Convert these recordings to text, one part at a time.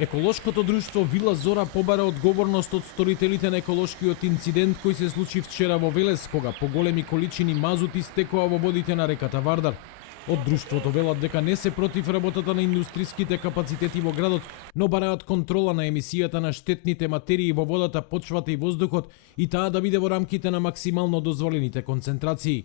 Еколошкото друштво Вила Зора побара одговорност од сторителите на еколошкиот инцидент кој се случи вчера во Велес, кога поголеми количини мазут истекоа во водите на реката Вардар. Од друштвото велат дека не се против работата на индустриските капацитети во градот, но бараат контрола на емисијата на штетните материи во водата, почвата и воздухот и таа да биде во рамките на максимално дозволените концентрации.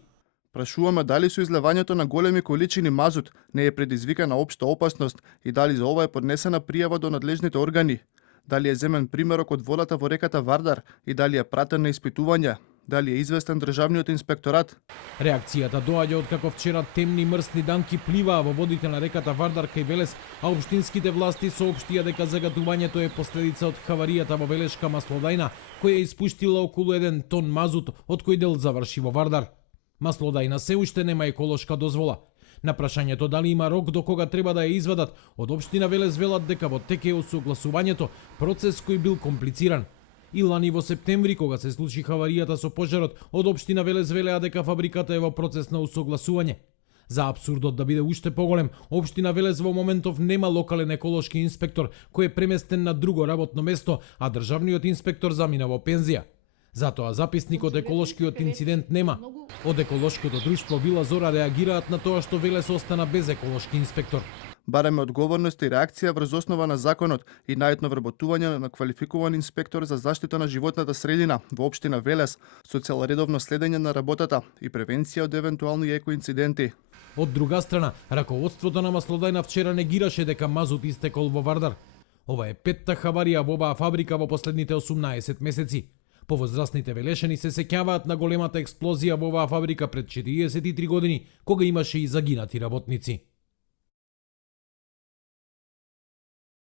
Прашуваме дали со излевањето на големи количини мазут не е предизвикана општа опасност и дали за ова е поднесена пријава до надлежните органи. Дали е земен примерок од водата во реката Вардар и дали е пратен на испитувања. Дали е известен државниот инспекторат? Реакцијата доаѓа од како вчера темни мрсни данки пливаа во водите на реката Вардар кај Велес, а општинските власти соопштија дека загатувањето е последица од хаваријата во Велешка маслодајна, која испуштила околу 1 тон мазут, од кој дел заврши во Вардар. Маслодајна се уште нема еколошка дозвола. На прашањето дали има рок до кога треба да ја извадат, од општина Велес велат дека во тек е осогласувањето, процес кој бил комплициран. И лани во септември, кога се случи хаваријата со пожарот, од општина Велес велеа дека фабриката е во процес на усогласување. За апсурдот да биде уште поголем, општина Велес во моментов нема локален еколошки инспектор кој е преместен на друго работно место, а државниот инспектор замина во пензија. Затоа записникот еколошкиот инцидент нема. Од еколошкото друштво Вила Зора реагираат на тоа што Велес остана без еколошки инспектор. Бараме одговорност и реакција врз основа на законот и најетно вработување на квалификуван инспектор за заштита на животната средина во општина Велес со цел редовно следење на работата и превенција од евентуални екоинциденти. Од друга страна, раководството на маслодајна вчера негираше дека мазут истекол во Вардар. Ова е петта хаварија во оваа фабрика во последните 18 месеци. Повозрастните велешани се сеќаваат на големата експлозија во оваа фабрика пред 43 години, кога имаше и загинати работници.